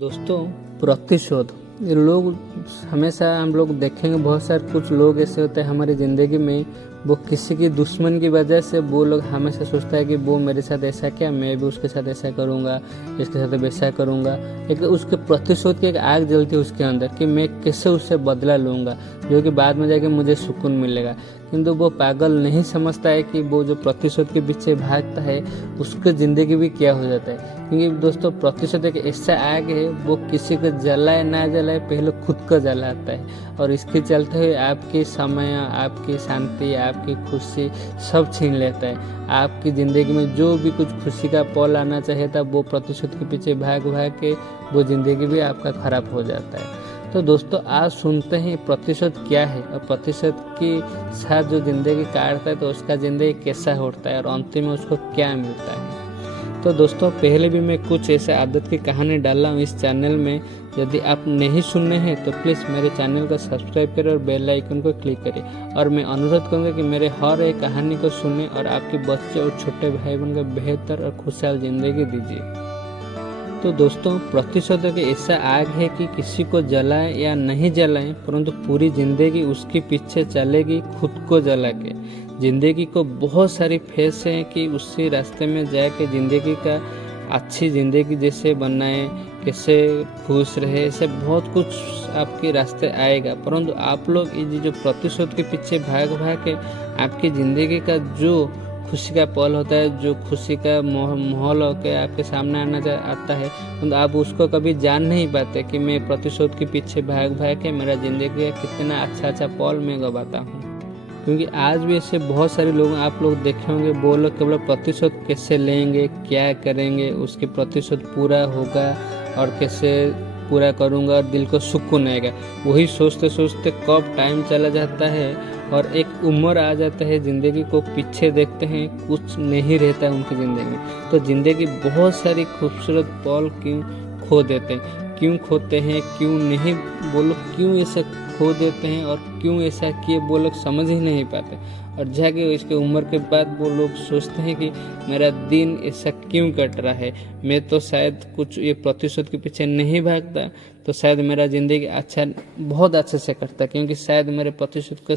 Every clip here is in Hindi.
दोस्तों, प्रतिशोध ये लोग हमेशा हम लोग देखेंगे। बहुत सारे कुछ लोग ऐसे होते हैं हमारी ज़िंदगी में, वो किसी की दुश्मन की वजह से वो लोग हमेशा सोचता है कि वो मेरे साथ ऐसा किया, मैं भी उसके साथ ऐसा करूँगा, इसके साथ वैसा करूँगा। एक उसके प्रतिशोध की एक आग जलती है उसके अंदर कि मैं कैसे उससे बदला लूँगा, जो कि बाद में जाके मुझे सुकून मिलेगा। किंतु वो पागल नहीं समझता है कि वो जो प्रतिशोध के पीछे भागता है उसकी ज़िंदगी भी क्या हो जाता है। क्योंकि दोस्तों, प्रतिशोध एक ऐसा आग है, वो किसी को जलाए ना जलाए पहले खुद को जलाता है, और इसके चलते हुए आपकी समय, आपकी शांति, आपकी खुशी सब छीन लेता है। आपकी ज़िंदगी में जो भी कुछ खुशी का पल आना चाहिए था, वो प्रतिशोध के पीछे भाग भाग के वो ज़िंदगी भी आपका खराब हो जाता है। तो दोस्तों, आज सुनते हैं प्रतिशोध क्या है और प्रतिशोध के साथ जो ज़िंदगी काटता है तो उसका ज़िंदगी कैसा होता है और अंतिम में उसको क्या मिलता है। तो दोस्तों, पहले भी मैं कुछ ऐसे आदत की कहानी डाला हूँ इस चैनल में। यदि आप नहीं सुनने हैं तो प्लीज़ मेरे चैनल को सब्सक्राइब करें और बेल आइकन को क्लिक करें। और मैं अनुरोध करूँगा कि मेरे हर एक कहानी को सुनें और आपके बच्चे और छोटे भाई बहन को बेहतर और खुशहाल ज़िंदगी दीजिए। तो दोस्तों, प्रतिशोध एक ऐसा आग है कि किसी को जलाए या नहीं जलाएं, परंतु पूरी ज़िंदगी उसके पीछे चलेगी खुद को जला के। ज़िंदगी को बहुत सारी फेस हैं कि उसी रास्ते में जाके ज़िंदगी का अच्छी ज़िंदगी जैसे बनाएं, कैसे खुश रहे, ऐसे बहुत कुछ आपके रास्ते आएगा। परंतु आप लोग ये जो प्रतिशोध के पीछे भाग भाग के आपकी ज़िंदगी का जो खुशी का पल होता है, जो खुशी का माहौल होकर आपके सामने आता है, तो आप उसको कभी जान नहीं पाते कि मैं प्रतिशोध के पीछे भाग भाग के मेरा ज़िंदगी का कितना अच्छा पल मैं गवाता हूँ। क्योंकि आज भी ऐसे बहुत सारे लोग आप लोग देखे होंगे, वो लोग केवल प्रतिशोध कैसे लेंगे, क्या करेंगे, उसके प्रतिशोध पूरा होगा और कैसे पूरा करूँगा और दिल को सुकून आएगा, वही सोचते सोचते कब टाइम चला जाता है और एक उम्र आ जाता है, ज़िंदगी को पीछे देखते हैं, कुछ नहीं रहता है उनकी ज़िंदगी में। तो ज़िंदगी बहुत सारी खूबसूरत पल क्यों खो देते हैं, क्यों खोते हैं, क्यों नहीं, वो लोग क्यों ऐसा खो देते हैं और क्यों ऐसा किए वो लोग समझ ही नहीं पाते। और जाके इसके उम्र के बाद वो लोग सोचते हैं कि मेरा दिन ऐसा क्यों कट रहा है, मैं तो शायद कुछ ये प्रतिशोध के पीछे नहीं भागता तो शायद मेरा ज़िंदगी बहुत अच्छे से कटता, क्योंकि शायद मेरे प्रतिशोध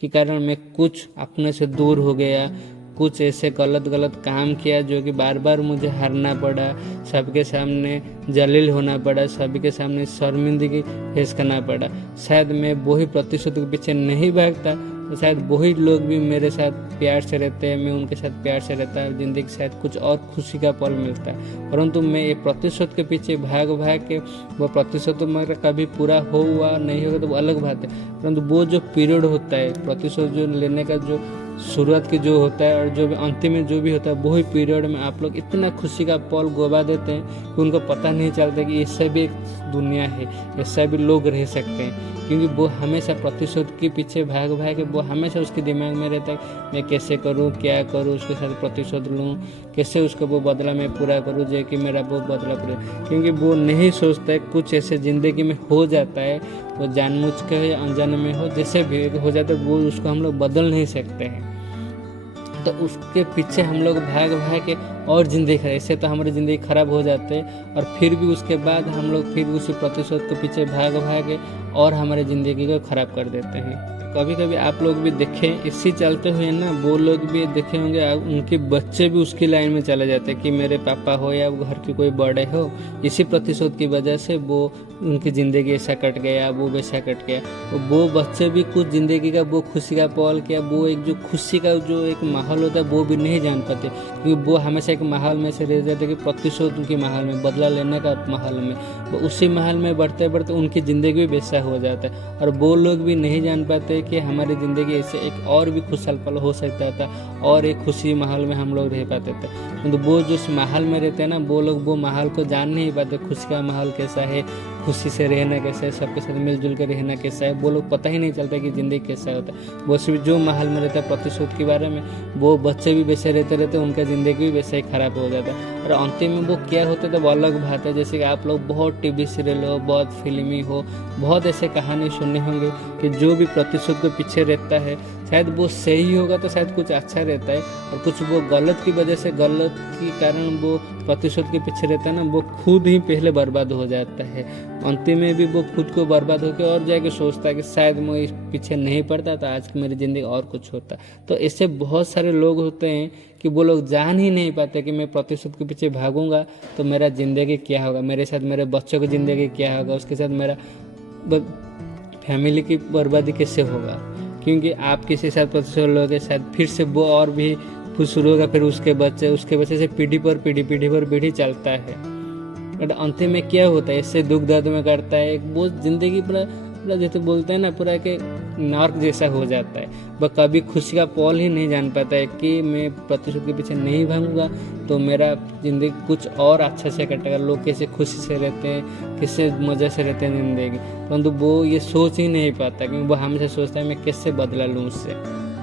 के कारण मैं कुछ अपने से दूर हो गया, कुछ ऐसे गलत काम किया जो कि बार बार मुझे हारना पड़ा, सबके सामने जलील होना पड़ा, सभी के सामने शर्मिंदगी फेस करना पड़ा। शायद मैं वही प्रतिशोध के पीछे नहीं भागता तो शायद वही लोग भी मेरे साथ प्यार से रहते हैं, मैं उनके साथ प्यार से रहता है, ज़िंदगी शायद कुछ और खुशी का पल मिलता है। परंतु मैं ये प्रतिशोध के पीछे भाग भाग के वो प्रतिशोध तो मेरा कभी पूरा हुआ नहीं होगा तो वो अलग बात है, परंतु वो जो पीरियड होता है प्रतिशोध जो लेने का, जो शुरुआत की जो होता है और जो भी अंतिम में जो भी होता है, वही पीरियड में आप लोग इतना खुशी का पल गवा देते हैं कि उनको पता नहीं चलता कि ऐसा भी एक दुनिया है, ऐसा भी लोग रह सकते हैं। क्योंकि वो हमेशा प्रतिशोध के पीछे भाग भाग के वो हमेशा उसके दिमाग में रहता है मैं कैसे करूं, क्या करूं, उसके साथ प्रतिशोध लूं, कैसे उसको वो बदला मैं पूरा करूं, जो कि मेरा वो बदला पूरा। क्योंकि वो नहीं सोचता है कुछ ऐसे ज़िंदगी में हो जाता है, वो जानबूझ के या अनजाने में हो, जैसे भी हो जाता है, वो उसको हम लोग बदल नहीं सकते हैं। तो उसके पीछे हम लोग भाग भाग के और ज़िंदगी खराब, ऐसे तो हमारी ज़िंदगी खराब हो जाते हैं और फिर भी उसके बाद हम लोग फिर उसी प्रतिशोध के पीछे भाग भाग के और हमारी ज़िंदगी को ख़राब कर देते हैं। कभी कभी आप लोग भी देखें, इसी चलते हुए ना वो लोग भी देखे होंगे, उनके बच्चे भी उसकी लाइन में चले जाते हैं कि मेरे पापा हो या घर के कोई बड़े हो, इसी प्रतिशोध की वजह से वो उनकी ज़िंदगी ऐसा कट गया, वो वैसा कट गया। वो बच्चे भी कुछ ज़िंदगी का वो खुशी का पल क्या, वो एक जो खुशी का जो एक माहौल होता है वो भी नहीं जान पाते, क्योंकि वो हमेशा एक माहौल में से रह जाते कि प्रतिशोध के माहौल में, बदला लेने का माहौल में, वो उसी माहौल में बढ़ते बढ़ते उनकी ज़िंदगी भी वैसा हो जाता है। और वो लोग भी नहीं जान पाते कि हमारी ज़िंदगी ऐसे एक और भी खुशहाल पल हो सकता था और एक खुशी माहौल में हम लोग रह पाते थे। तो वो जो माहौल में रहते हैं ना, वो लोग वो माहौल को जान नहीं पाते, खुशी का माहौल कैसा है, खुशी से रहना कैसा है, सबके साथ मिलजुल कर रहना कैसा है, वो लोग पता ही नहीं चलता कि ज़िंदगी कैसा होता है। वो सिर्फ जो माहौल में रहता है प्रतिशोध के बारे में, वो बच्चे भी वैसे रहते उनका ज़िंदगी भी वैसा ही ही खराब हो जाता है। और अंतिम में वो क्या होता है वो अलग बात है। जैसे कि आप लोग बहुत टीवी सीरियल हो, बहुत फिल्मी हो, बहुत ऐसे कहानी सुने होंगे कि जो भी प्रतिशोध के पीछे रहता है शायद वो सही होगा तो शायद कुछ अच्छा रहता है, और कुछ वो गलत की वजह से, गलत के कारण वो प्रतिशोध के पीछे रहता है ना, वो खुद ही पहले बर्बाद हो जाता है। अंतिम में भी वो खुद को बर्बाद होकर और जाके सोचता है कि शायद मैं इस पीछे नहीं पड़ता तो आज की मेरी ज़िंदगी और कुछ होता। तो ऐसे बहुत सारे लोग होते हैं कि वो लोग जान ही नहीं पाते कि मैं प्रतिशोध के पीछे भागूंगा तो मेरा ज़िंदगी क्या होगा, मेरे साथ मेरे बच्चों की ज़िंदगी क्या होगा, उसके साथ मेरा फैमिली की बर्बादी कैसे होगा। क्योंकि आप किसी के साथ प्रतिशोध लोगे शायद फिर से वो और भी खुश शुरू होगा, फिर उसके बच्चे से पीढ़ी पर पीढ़ी चलता है। बट अंतिम में क्या होता है, इससे दुख दर्द में करता है, वो जिंदगी पूरा जैसे बोलते हैं ना पूरा के नर्क जैसा हो जाता है। वह कभी खुशी का पल ही नहीं जान पाता है कि मैं प्रतिशोध के पीछे नहीं भागूंगा तो मेरा ज़िंदगी कुछ और अच्छा से कटेगा, लोग कैसे खुशी से रहते हैं, कैसे मज़े से रहते हैं ज़िंदगी, परंतु वो ये सोच ही नहीं पाता क्योंकि वो हमेशा सोचता है मैं कैसे बदला लूँ उससे।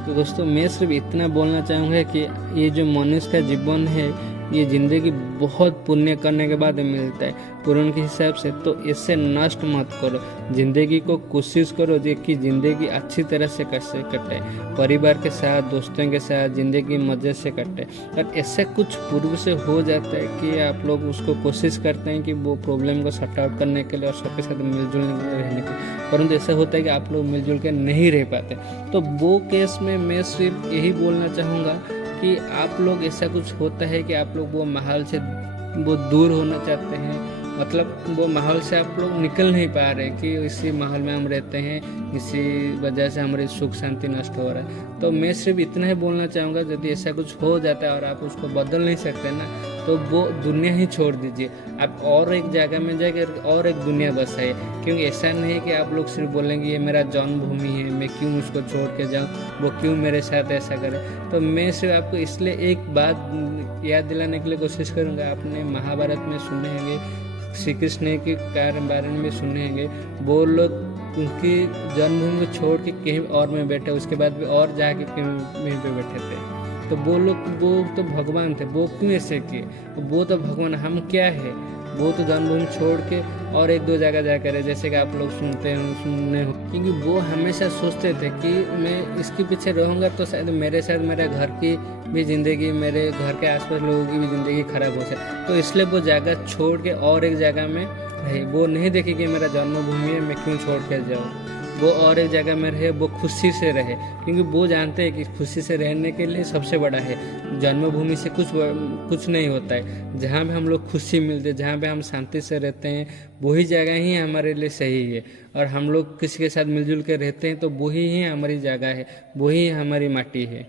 तो दोस्तों मैं सिर्फ इतना बोलना चाहूँगा कि ये जो मनुष्य का जीवन है ये ज़िंदगी बहुत पुण्य करने के बाद मिलता है पुण्य के हिसाब से, तो इससे नष्ट मत करो। ज़िंदगी को कोशिश करो कि ज़िंदगी अच्छी तरह से कैसे कटे, परिवार के साथ, दोस्तों के साथ ज़िंदगी मज़े से कटे। और ऐसे कुछ पूर्व से हो जाता है कि आप लोग उसको कोशिश करते हैं कि वो प्रॉब्लम को सॉर्ट आउट करने के लिए और सबके साथ मिलजुल रहने के लिए, परंतु ऐसा होता है कि आप लोग मिलजुल के नहीं रह पाते। तो वो केस में मैं सिर्फ यही बोलना चाहूँगा कि आप लोग ऐसा कुछ होता है कि आप लोग वो माहौल से वो दूर होना चाहते हैं, मतलब वो माहौल से आप लोग निकल नहीं पा रहे कि इसी माहौल में हम रहते हैं, इसी वजह से हमारी सुख शांति नष्ट हो रहा है। तो मैं सिर्फ इतना ही बोलना चाहूँगा, यदि ऐसा कुछ हो जाता है और आप उसको बदल नहीं सकते ना तो वो दुनिया ही छोड़ दीजिए, आप और एक जगह में जाकर और एक दुनिया बसाइए। क्योंकि ऐसा नहीं है कि आप लोग सिर्फ बोलेंगे ये मेरा जन्मभूमि है, मैं क्यों उसको छोड़ के जाऊँ, वो क्यों मेरे साथ ऐसा करे। तो मैं सिर्फ आपको इसलिए एक बात याद दिलाने के लिए कोशिश करूँगा, आपने महाभारत में सुने होंगे श्री कृष्ण के बारे में सुने होंगे, वो लोग उनकी जन्मभूमि को छोड़ के कहीं और में बैठे, उसके बाद भी और जाके कहीं पे बैठे थे। तो वो लोग वो तो भगवान थे, वो क्यों ऐसे किए, वो तो भगवान, हम क्या है, वो तो जन्मभूमि छोड़ के और एक दो जगह जाकर है, जैसे कि आप लोग सुनने हो। क्योंकि वो हमेशा सोचते थे कि मैं इसके पीछे रहूँगा तो शायद मेरे साथ मेरे घर की भी ज़िंदगी, मेरे घर के आसपास लोगों की भी ज़िंदगी खराब हो जाए, तो इसलिए वो जगह छोड़ के और एक जगह में रहे। वो नहीं देखे कि मेरा जन्मभूमि है, मैं क्यों छोड़ के जाऊँ, वो और एक जगह में रहे, वो खुशी से रहे। क्योंकि वो जानते हैं कि खुशी से रहने के लिए सबसे बड़ा है जन्मभूमि से कुछ नहीं होता है। जहाँ पे हम लोग खुशी मिलते हैं, जहाँ पे हम शांति से रहते हैं, वही जगह ही हमारे लिए सही है। और हम लोग किसी के साथ मिलजुल के रहते हैं तो वही ही हमारी जगह है, वही हमारी माटी है।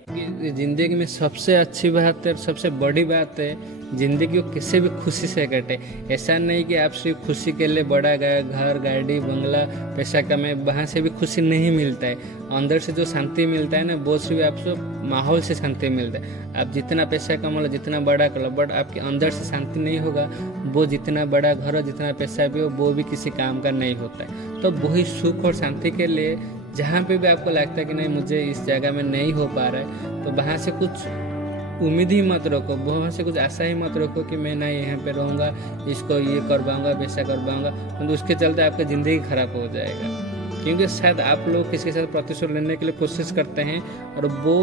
ज़िंदगी में सबसे अच्छी बात है और सबसे बड़ी बात है, ज़िंदगी को किसी भी खुशी से कटे। ऐसा नहीं कि आप सिर्फ खुशी के लिए बड़ा घर, गाड़ी, बंगला, पैसा कमाए, वहाँ से भी खुशी नहीं मिलता है। अंदर से जो शांति मिलता है ना, वो सिर्फ आपको माहौल से शांति मिलता है। आप जितना पैसा कमा लो, जितना बड़ा कर लो, बट आपके अंदर से शांति नहीं होगा, वो जितना बड़ा घर हो, जितना पैसा भी हो, वो भी किसी काम का नहीं होता है। तो वही सुख और शांति के लिए जहाँ पे भी आपको लगता है कि नहीं मुझे इस जगह में नहीं हो पा रहा है, तो वहाँ से कुछ उम्मीद ही मत रखो, वहाँ से कुछ आशा ही मत रखो कि मैं ना यहाँ पे रहूँगा, इसको ये कर पाऊँगा, वैसा कर पाऊँगा, तो उसके चलते आपका ज़िंदगी खराब हो जाएगा। क्योंकि शायद आप लोग किसी के साथ प्रतिशोध लेने के लिए कोशिश करते हैं और वो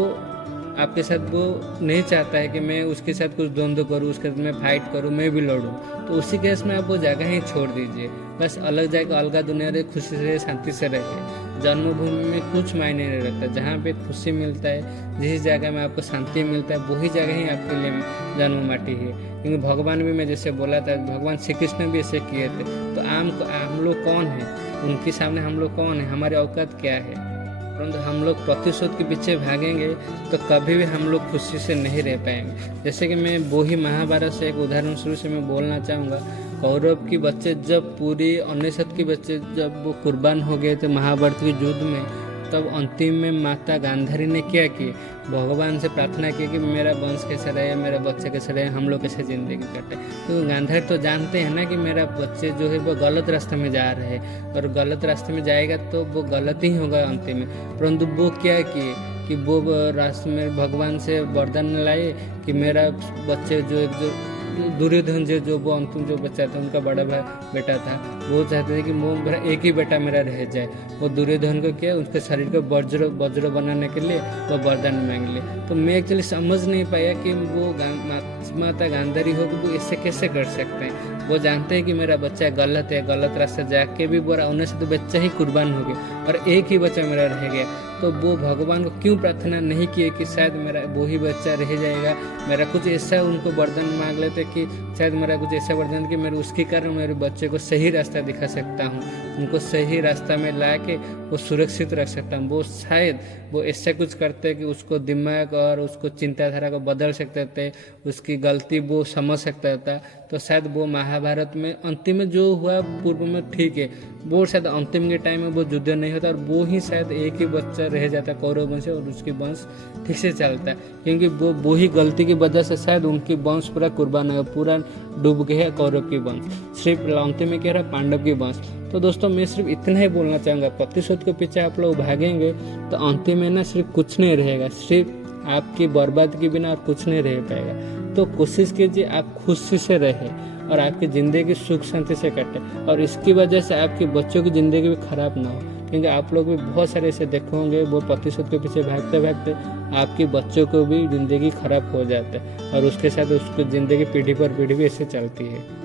आपके साथ वो नहीं चाहता है कि मैं उसके साथ कुछ द्वंद्व करूँ, उसके साथ मैं फाइट करूँ, मैं भी लड़ूँ। तो उसी केस में आप वो जगह ही छोड़ दीजिए, बस अलग जाकर अलग दुनिया रहे, खुशी से शांति से रहे। जन्मभूमि में कुछ मायने नहीं रखता, जहाँ पे खुशी मिलता है, जिस जगह में आपको शांति मिलता है, वही जगह ही आपके लिए जन्म माटी है। क्योंकि भगवान भी, मैं जैसे बोला था, भगवान श्री कृष्ण भी ऐसे किए थे। तो हम लोग कौन है उनके सामने, हम लोग कौन है, हमारी औकात क्या है। परंतु हम लोग प्रतिशोध के पीछे भागेंगे तो कभी भी हम लोग खुशी से नहीं रह पाएंगे। जैसे कि मैं वो ही महाभारत से एक उदाहरण शुरू से मैं बोलना चाहूँगा। कौरव के बच्चे जब पूरी 19 के बच्चे जब वो कुर्बान हो गए थे महाभारत के युद्ध में, तब अंतिम में माता गांधारी ने क्या की, भगवान से प्रार्थना की कि मेरा वंश कैसे रहे, मेरा बच्चे कैसे रहे, हम लोग कैसे ज़िंदगी कटे। तो गांधारी तो जानते हैं ना कि मेरा बच्चे जो है वो गलत रास्ते में जा रहे हैं और गलत रास्ते में जाएगा तो वो गलत ही होगा अंतिम में। परंतु वो क्या किए कि वो रास्ते में भगवान से वरदान लाए कि मेरा बच्चे जो दुर्योधन जो वो अंतिम जो बच्चा था उनका बड़ा बेटा था, वो चाहते थे कि वो मेरा एक ही बेटा मेरा रह जाए। वो दुर्योधन को क्या उसके शरीर को वज्र बनाने के लिए वो वरदान मांग लिए। तो मैं एक्चुअली समझ नहीं पाया कि वो माता गांधारी हो कि वो ऐसे कैसे कर सकते हैं। वो जानते हैं कि मेरा बच्चा गलत है, गलत रास्ते जाके भी बुरा होने से तो बच्चा ही कुर्बान हो गया और एक ही बच्चा मेरा रह गया। तो वो भगवान को क्यों प्रार्थना नहीं किए कि शायद मेरा वो ही बच्चा रह जाएगा, मेरा कुछ ऐसा उनको वरदान मांग लेते कि शायद मेरा कुछ ऐसा वरदान कि मेरे उसके कारण मेरे बच्चे को सही रास्ता दिखा सकता हूँ, उनको सही रास्ता में ला के वो सुरक्षित रख सकता हूँ। वो शायद वो ऐसा कुछ करते कि उसको दिमाग और उसको चिंताधारा को बदल सकते थे, उसकी गलती वो समझ सकता था। तो शायद वो महाभारत में अंतिम में जो हुआ पूर्व में ठीक है, वो शायद अंतिम के टाइम में वो युद्ध नहीं होता और वो ही शायद एक ही बच्चा रह जाता कौरव वंश और उसकी वंश ठीक से चलता है, क्योंकि वो ही गलती की वजह से शायद उनकी वंश पूरा कुर्बान हो, पूरा डूब गया कौरव की वंश, सिर्फ अंतिम में कह रहा पांडव की वंश। तो दोस्तों मैं सिर्फ इतना ही बोलना चाहूँगा, प्रतिशोध के पीछे आप लोग भागेंगे तो अंतिम में ना सिर्फ कुछ नहीं रहेगा, सिर्फ आपकी बर्बाद के बिना और कुछ नहीं रह पाएगा। तो कोशिश कीजिए आप खुशी से रहे और आपकी ज़िंदगी सुख शांति से कटे और इसकी वजह से आपके बच्चों की ज़िंदगी भी खराब ना हो, क्योंकि आप लोग भी बहुत सारे ऐसे देखे होंगे वो प्रतिशोध के पीछे भागते भागते आपके बच्चों को भी ज़िंदगी खराब हो जाता है और उसके साथ उसकी ज़िंदगी पीढ़ी पर पीढ़ी भी ऐसे चलती है।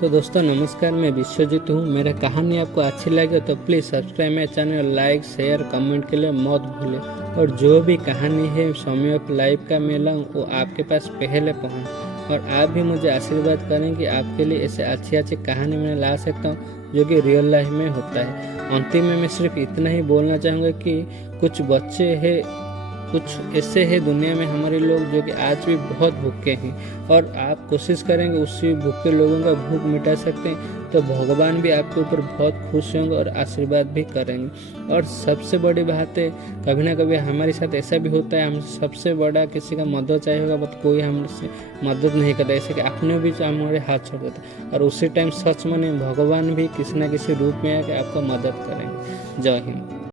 तो दोस्तों नमस्कार, मैं विश्वजीत हूँ। मेरा कहानी आपको अच्छी लगे तो प्लीज़ सब्सक्राइब मेरे चैनल, लाइक शेयर कमेंट के लिए मत भूलें और जो भी कहानी है समय ऑफ लाइफ का मेला वो आपके पास पहले पहुँच और आप भी मुझे आशीर्वाद करें कि आपके लिए ऐसे अच्छी अच्छी कहानी मैं ला सकता हूँ जो कि रियल लाइफ में होता है। अंतिम में मैं सिर्फ इतना ही बोलना चाहूँगा कि कुछ बच्चे हैं, कुछ ऐसे है दुनिया में हमारे लोग जो कि आज भी बहुत भूखे हैं और आप कोशिश करेंगे उसी भूखे लोगों का भूख मिटा सकते हैं तो भगवान भी आपके ऊपर बहुत खुश होंगे और आशीर्वाद भी करेंगे। और सबसे बड़ी बात है, कभी ना कभी हमारे साथ ऐसा भी होता है, हम सबसे बड़ा किसी का मदद चाहिए होगा बट कोई हमसे मदद नहीं करता, ऐसे कि अपने भी हमारे हाथ छोड़ देते और उसी टाइम सच में भगवान भी किसी न किसी रूप में आके आपका मदद करेंगे। जय हिंद।